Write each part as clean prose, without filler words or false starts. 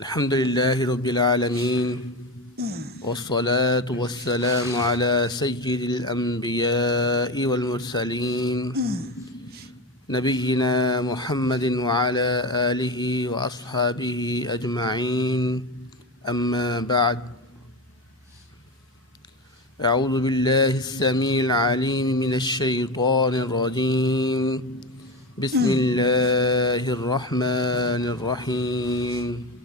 الحمد لله رب العالمين والصلاة والسلام على سيد الأنبياء والمرسلين نبينا محمد وعلى آله وأصحابه أجمعين أما بعد أعوذ بالله السميع العليم من الشيطان الرجيم بسم الله الرحمن الرحيم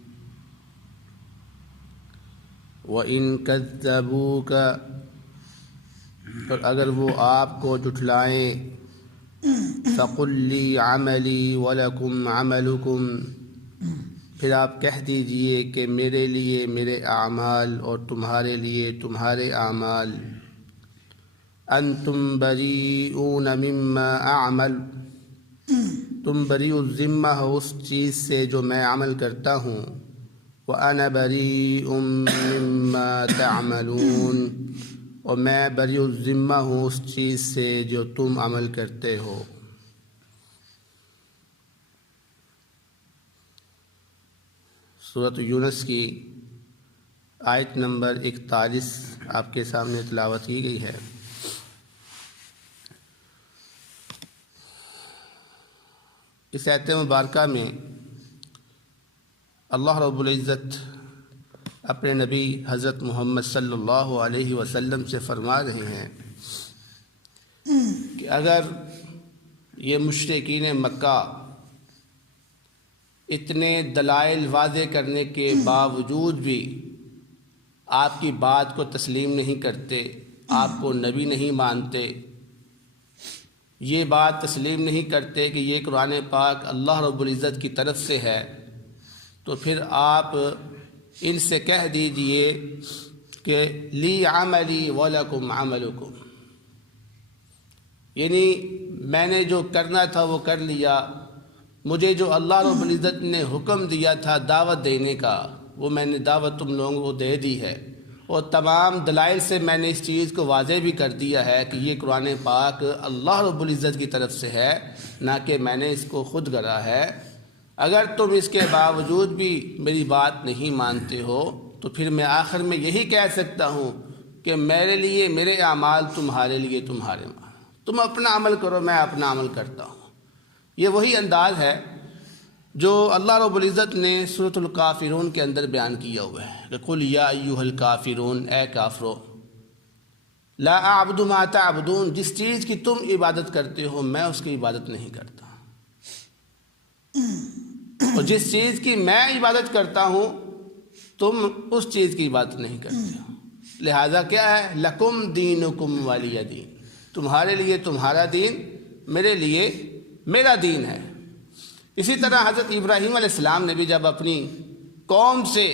وَإِن كَذَّبُوكَ، اور اگر وہ آپ کو جھٹلائیں، فَقُلْ لِي عَمَلِي وَلَكُمْ عَمَلُكُمْ، پھر آپ کہہ دیجئے کہ میرے لیے میرے اعمال اور تمہارے لیے تمہارے اعمال، أَنْتُمْ بَرِيئُونَ مِمَّا أَعْمَلُ، تم بریء الذمہ ہو اس چیز سے جو میں عمل کرتا ہوں، وَأَنَا بَرِيءٌ مِّمَّا تَعْمَلُونَ، اور میں بریء الذمہ ہوں اس چیز سے جو تم عمل کرتے ہو۔ سورۃ یونس کی آیت نمبر 41 آپ کے سامنے تلاوت کی گئی ہے۔ اس آیت مبارکہ میں اللہ رب العزت اپنے نبی حضرت محمد صلی اللہ علیہ وسلم سے فرما رہے ہیں کہ اگر یہ مشرکین مکہ اتنے دلائل واضح کرنے کے باوجود بھی آپ کی بات کو تسلیم نہیں کرتے، آپ کو نبی نہیں مانتے، یہ بات تسلیم نہیں کرتے کہ یہ قرآن پاک اللہ رب العزت کی طرف سے ہے، تو پھر آپ ان سے کہہ دیجئے کہ لی عملی ولکم عملکم، یعنی میں نے جو کرنا تھا وہ کر لیا، مجھے جو اللہ رب العزت نے حکم دیا تھا دعوت دینے کا وہ میں نے دعوت تم لوگوں کو دے دی ہے، اور تمام دلائل سے میں نے اس چیز کو واضح بھی کر دیا ہے کہ یہ قرآن پاک اللہ رب العزت کی طرف سے ہے، نہ کہ میں نے اس کو خود گڑھا ہے۔ اگر تم اس کے باوجود بھی میری بات نہیں مانتے ہو تو پھر میں آخر میں یہی کہہ سکتا ہوں کہ میرے لیے میرے اعمال، تمہارے لیے تمہارے اعمال، تم اپنا عمل کرو میں اپنا عمل کرتا ہوں۔ یہ وہی انداز ہے جو اللہ رب العزت نے سورۃ الکافرون کے اندر بیان کیا ہوا ہے کہ قل یا ایھا الکافرون، اے کافرو، لا اعبد ما تعبدون، جس چیز کی تم عبادت کرتے ہو میں اس کی عبادت نہیں کرتا، اور جس چیز کی میں عبادت کرتا ہوں تم اس چیز کی عبادت نہیں کرتے ہو، لہذا کیا ہے، لکم دینکم ولی دین، تمہارے لیے تمہارا دین، میرے لیے میرا دین ہے۔ اسی طرح حضرت ابراہیم علیہ السلام نے بھی جب اپنی قوم سے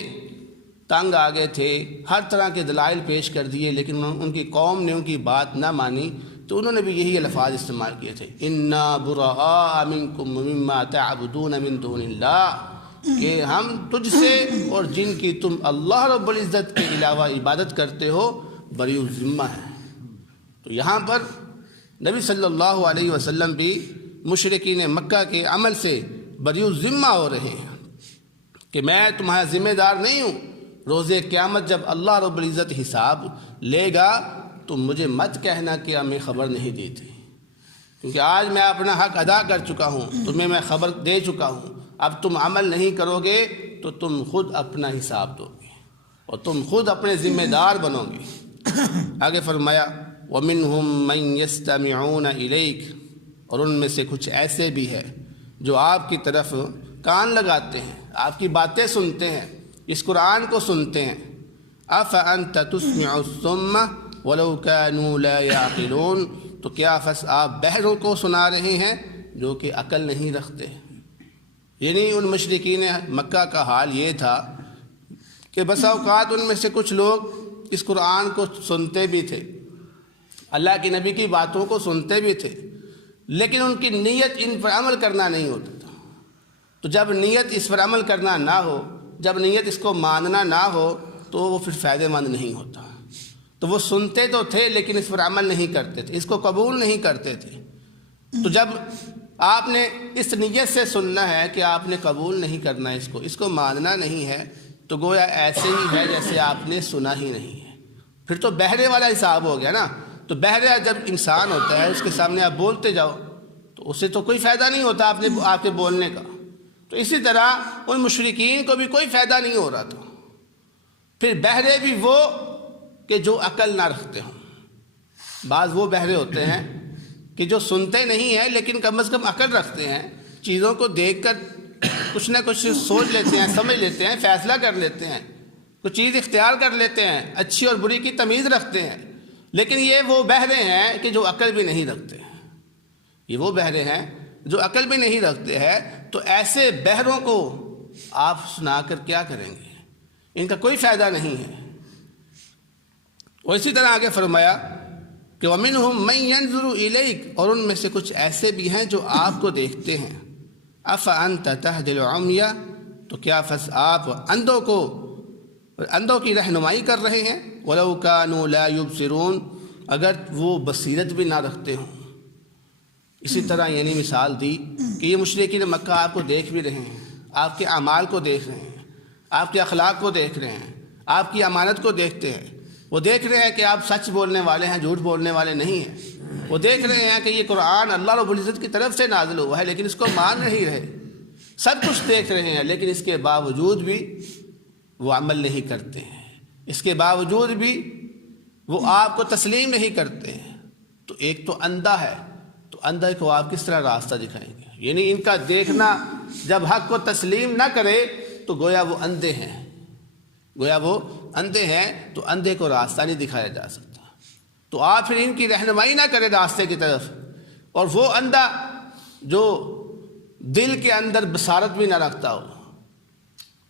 تنگ آ گئے تھے، ہر طرح کے دلائل پیش کر دیے، لیکن ان کی قوم نے ان کی بات نہ مانی، تو انہوں نے بھی یہی الفاظ استعمال کیے تھے، انا براء منکم مما تعبدون من دون اللہ، کہ ہم تجھ سے اور جن کی تم اللہ رب العزت کے علاوہ عبادت کرتے ہو بریء الذمہ ہیں۔ تو یہاں پر نبی صلی اللہ علیہ وسلم بھی مشرکین مکہ کے عمل سے بریء الذمہ ہو رہے ہیں کہ میں تمہارا ذمہ دار نہیں ہوں، روز قیامت جب اللہ رب العزت حساب لے گا تو مجھے مت کہنا کہ ہمیں خبر نہیں دی تھی، کیونکہ آج میں اپنا حق ادا کر چکا ہوں، تمہیں میں خبر دے چکا ہوں، اب تم عمل نہیں کرو گے تو تم خود اپنا حساب دو گے اور تم خود اپنے ذمہ دار بنو گے۔ آگے فرمایا وَمِنْهُمْ مَنْ يَسْتَمِعُونَ إِلَيْكَ، اور ان میں سے کچھ ایسے بھی ہیں جو آپ کی طرف کان لگاتے ہیں، آپ کی باتیں سنتے ہیں، اس قرآن کو سنتے ہیں۔ أَفَأَنْتَ تُسْمِعُ الصُّمَّ وَلَوْ كَانُوا لَا يَعْقِلُونَ، تو کیا بس آپ بہروں کو سنا رہے ہیں جو کہ عقل نہیں رکھتے؟ یعنی ان مشرکین مکہ کا حال یہ تھا کہ بسا اوقات ان میں سے کچھ لوگ اس قرآن کو سنتے بھی تھے، اللہ کے نبی کی باتوں کو سنتے بھی تھے، لیکن ان کی نیت ان پر عمل کرنا نہیں ہوتا تھا۔ تو جب نیت اس پر عمل کرنا نہ ہو، جب نیت اس کو ماننا نہ ہو تو وہ پھر فائدہ مند نہیں ہوتا۔ تو وہ سنتے تو تھے لیکن اس پر عمل نہیں کرتے تھے، اس کو قبول نہیں کرتے تھے۔ تو جب آپ نے اس نیت سے سننا ہے کہ آپ نے قبول نہیں کرنا اس کو ماننا نہیں ہے، تو گویا ایسے ہی ہے جیسے آپ نے سنا ہی نہیں ہے۔ پھر تو بہرے والا حساب ہو گیا نا۔ تو بہرا جب انسان ہوتا ہے، اس کے سامنے آپ بولتے جاؤ تو اسے تو کوئی فائدہ نہیں ہوتا آپ کے بولنے کا۔ تو اسی طرح ان مشرکین کو بھی کوئی فائدہ نہیں ہو رہا تھا۔ پھر بہرے بھی وہ کہ جو عقل نہ رکھتے ہوں۔ بعض وہ بہرے ہوتے ہیں کہ جو سنتے نہیں ہیں لیکن کم از کم عقل رکھتے ہیں، چیزوں کو دیکھ کر کچھ نہ کچھ سوچ لیتے ہیں، سمجھ لیتے ہیں، فیصلہ کر لیتے ہیں، کچھ چیز اختیار کر لیتے ہیں، اچھی اور بری کی تمیز رکھتے ہیں۔ لیکن یہ وہ بہرے ہیں کہ جو عقل بھی نہیں رکھتے ہیں۔ یہ وہ بہرے ہیں جو عقل بھی نہیں رکھتے ہیں۔ تو ایسے بہروں کو آپ سنا کر کیا کریں گے؟ ان کا کوئی فائدہ نہیں ہے۔ اور اسی طرح آگے فرمایا کہ وَمِنْهُمْ مَنْ يَنْظُرُ إِلَيْكَ، اور ان میں سے کچھ ایسے بھی ہیں جو آپ کو دیکھتے ہیں۔ أَفَأَنْتَ تَهْدِي الْعُمْيَ، تو کیا آپ اندھوں کی رہنمائی کر رہے ہیں؟ وَلَوْ كَانُوا لَا يُبْصِرُونَ، اگر وہ بصیرت بھی نہ رکھتے ہوں۔ اسی طرح یعنی مثال دی کہ یہ مشرکین مکہ آپ کو دیکھ بھی رہے ہیں، آپ کے اعمال کو دیکھ رہے ہیں، آپ کے اخلاق کو دیکھ رہے ہیں، آپ کی امانت کو دیکھتے ہیں۔ وہ دیکھ رہے ہیں کہ آپ سچ بولنے والے ہیں، جھوٹ بولنے والے نہیں ہیں۔ وہ دیکھ رہے ہیں کہ یہ قرآن اللہ رب العزت کی طرف سے نازل ہوا ہے لیکن اس کو مان نہیں رہے۔ سب کچھ دیکھ رہے ہیں لیکن اس کے باوجود بھی وہ عمل نہیں کرتے ہیں، اس کے باوجود بھی وہ آپ کو تسلیم نہیں کرتے ہیں۔ تو ایک تو اندھا ہے، تو اندھے کو آپ کس طرح راستہ دکھائیں گے؟ یعنی ان کا دیکھنا جب حق کو تسلیم نہ کرے تو گویا وہ اندھے ہیں، تو اندھے کو راستہ نہیں دکھایا جا سکتا۔ تو آپ پھر ان کی رہنمائی نہ کرے راستے کی طرف، اور وہ اندھا جو دل کے اندر بصارت بھی نہ رکھتا ہو،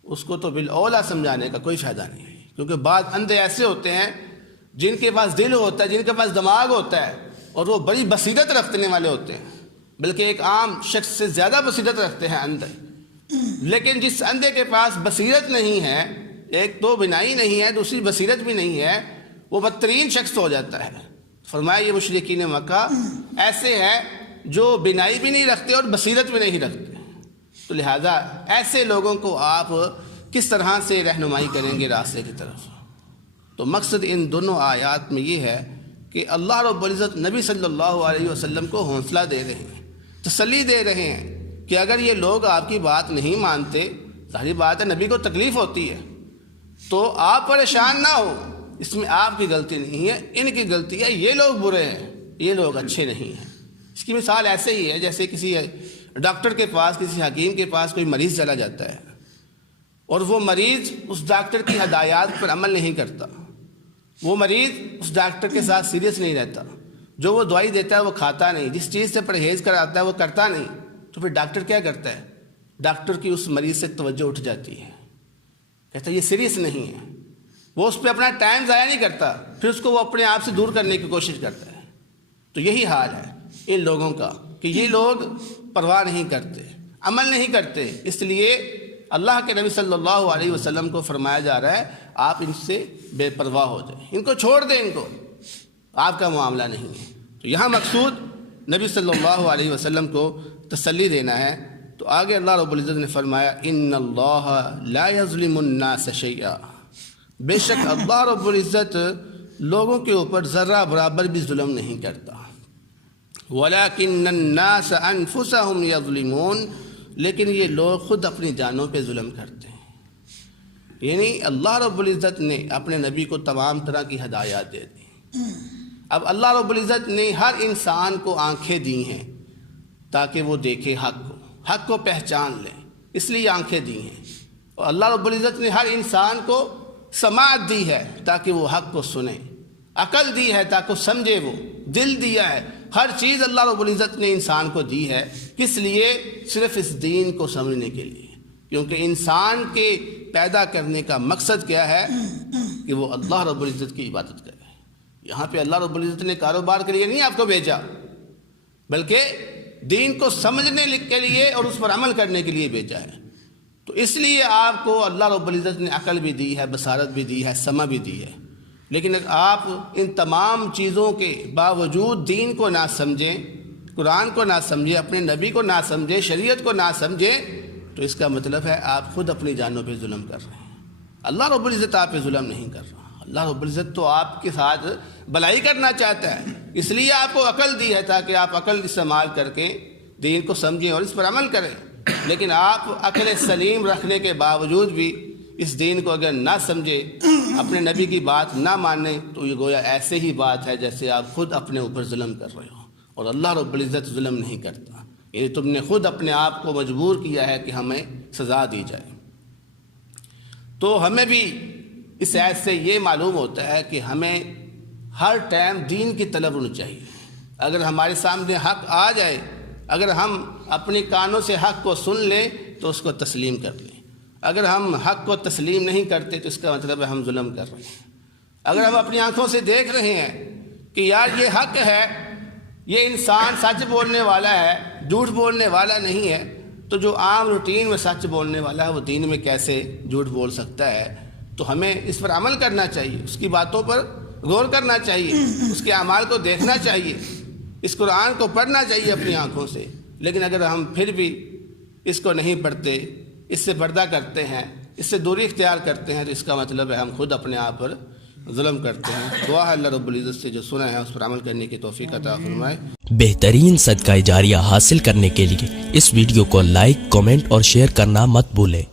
اس کو تو بالاولیٰ سمجھانے کا کوئی فائدہ نہیں ہے۔ کیونکہ بعض اندھے ایسے ہوتے ہیں جن کے پاس دل ہوتا ہے، جن کے پاس دماغ ہوتا ہے، اور وہ بڑی بصیرت رکھنے والے ہوتے ہیں، بلکہ ایک عام شخص سے زیادہ بصیرت رکھتے ہیں اندھے۔ لیکن جس اندھے کے پاس بصیرت نہیں ہے، ایک تو بینائی نہیں ہے، دوسری بصیرت بھی نہیں ہے، وہ بدترین شخص ہو جاتا ہے۔ فرمایا یہ مشرکین مکہ ایسے ہیں جو بینائی بھی نہیں رکھتے اور بصیرت بھی نہیں رکھتے۔ تو لہٰذا ایسے لوگوں کو آپ کس طرح سے رہنمائی کریں گے راستے کی طرف؟ تو مقصد ان دونوں آیات میں یہ ہے کہ اللہ رب العزت نبی صلی اللہ علیہ وسلم کو حوصلہ دے رہے ہیں، تسلی دے رہے ہیں کہ اگر یہ لوگ آپ کی بات نہیں مانتے، ظاہر بات ہے نبی کو تکلیف ہوتی ہے، تو آپ پریشان نہ ہو، اس میں آپ کی غلطی نہیں ہے، ان کی غلطی ہے، یہ لوگ برے ہیں، یہ لوگ اچھے نہیں ہیں۔ اس کی مثال ایسے ہی ہے جیسے کسی ڈاکٹر کے پاس، کسی حکیم کے پاس کوئی مریض چلا جاتا ہے اور وہ مریض اس ڈاکٹر کی ہدایات پر عمل نہیں کرتا، وہ مریض اس ڈاکٹر کے ساتھ سیریس نہیں رہتا، جو وہ دوائی دیتا ہے وہ کھاتا نہیں، جس چیز سے پرہیز کراتا ہے وہ کرتا نہیں، تو پھر ڈاکٹر کیا کرتا ہے؟ ڈاکٹر کی اس مریض سے توجہ اٹھ جاتی ہے، کہتا ہے یہ سیریس نہیں ہے، وہ اس پہ اپنا ٹائم ضائع نہیں کرتا، پھر اس کو وہ اپنے آپ سے دور کرنے کی کوشش کرتا ہے۔ تو یہی حال ہے ان لوگوں کا کہ یہ لوگ پرواہ نہیں کرتے، عمل نہیں کرتے، اس لیے اللہ کے نبی صلی اللہ علیہ وسلم کو فرمایا جا رہا ہے آپ ان سے بے پرواہ ہو جائیں، ان کو چھوڑ دیں، ان کو آپ کا معاملہ نہیں ہے۔ تو یہاں مقصود نبی صلی اللہ علیہ وسلم کو تسلی دینا ہے۔ تو آگے اللہ رب العزت نے فرمایا ان اللہ لا یظلم الناس شیئا، بے شک اللہ رب العزت لوگوں کے اوپر ذرہ برابر بھی ظلم نہیں کرتا، ولیکن الناس انفسہم یظلمون، لیکن یہ لوگ خود اپنی جانوں پہ ظلم کرتے ہیں۔ یعنی اللہ رب العزت نے اپنے نبی کو تمام طرح کی ہدایات دے دی۔ اب اللہ رب العزت نے ہر انسان کو آنکھیں دی ہیں تاکہ وہ دیکھے حق کو پہچان لے، اس لیے آنکھیں دی ہیں۔ اور اللہ رب العزت نے ہر انسان کو سماعت دی ہے تاکہ وہ حق کو سنے، عقل دی ہے تاکہ سمجھے، وہ دل دیا ہے، ہر چیز اللہ رب العزت نے انسان کو دی ہے۔ کس لیے؟ صرف اس دین کو سمجھنے کے لیے، کیونکہ انسان کے پیدا کرنے کا مقصد کیا ہے کہ وہ اللہ رب العزت کی عبادت کرے۔ یہاں پہ اللہ رب العزت نے کاروبار کے لیے نہیں آپ کو بھیجا، بلکہ دین کو سمجھنے کے لیے اور اس پر عمل کرنے کے لیے بھیجا ہے۔ تو اس لیے آپ کو اللہ رب العزت نے عقل بھی دی ہے، بصارت بھی دی ہے، سمع بھی دی ہے، لیکن آپ ان تمام چیزوں کے باوجود دین کو نہ سمجھیں قرآن کو نہ سمجھے، اپنے نبی کو نہ سمجھے، شریعت کو نہ سمجھے، تو اس کا مطلب ہے آپ خود اپنی جانوں پہ ظلم کر رہے ہیں۔ اللہ رب العزت آپ پہ ظلم نہیں کر رہا، اللہ رب العزت تو آپ کے ساتھ بھلائی کرنا چاہتا ہے، اس لیے آپ کو عقل دی ہے تاکہ آپ عقل استعمال کر کے دین کو سمجھیں اور اس پر عمل کریں۔ لیکن آپ عقل سلیم رکھنے کے باوجود بھی اس دین کو اگر نہ سمجھے، اپنے نبی کی بات نہ مانیں، تو یہ گویا ایسے ہی بات ہے جیسے آپ خود اپنے اوپر ظلم کر رہے ہو، اور اللہ رب العزت ظلم نہیں کرتا، یعنی تم نے خود اپنے آپ کو مجبور کیا ہے کہ ہمیں سزا دی جائے۔ تو ہمیں بھی اس آیت سے یہ معلوم ہوتا ہے کہ ہمیں ہر ٹائم دین کی طلب ہونی چاہیے۔ اگر ہمارے سامنے حق آ جائے، اگر ہم اپنے کانوں سے حق کو سن لیں تو اس کو تسلیم کر لیں، اگر ہم حق کو تسلیم نہیں کرتے تو اس کا مطلب ہے ہم ظلم کر رہے ہیں۔ اگر ہم اپنی آنکھوں سے دیکھ رہے ہیں کہ یار یہ حق ہے، یہ انسان سچ بولنے والا ہے، جھوٹ بولنے والا نہیں ہے، تو جو عام روٹین میں سچ بولنے والا ہے وہ دین میں کیسے جھوٹ بول سکتا ہے؟ تو ہمیں اس پر عمل کرنا چاہیے، اس کی باتوں پر غور کرنا چاہیے، اس کے اعمال کو دیکھنا چاہیے، اس قرآن کو پڑھنا چاہیے اپنی آنکھوں سے۔ لیکن اگر ہم پھر بھی اس کو نہیں پڑھتے، اس سے پردہ کرتے ہیں، اس سے دوری اختیار کرتے ہیں، تو اس کا مطلب ہے ہم خود اپنے آپ پر ظلم کرتے ہیں۔ دعا ہے اللہ رب العزت سے جو سنا ہے اس پر عمل کرنے کی توفیق عطا فرمائے۔ بہترین صدقہ جاریہ حاصل کرنے کے لیے اس ویڈیو کو لائک، کمنٹ اور شیئر کرنا مت بھولیں۔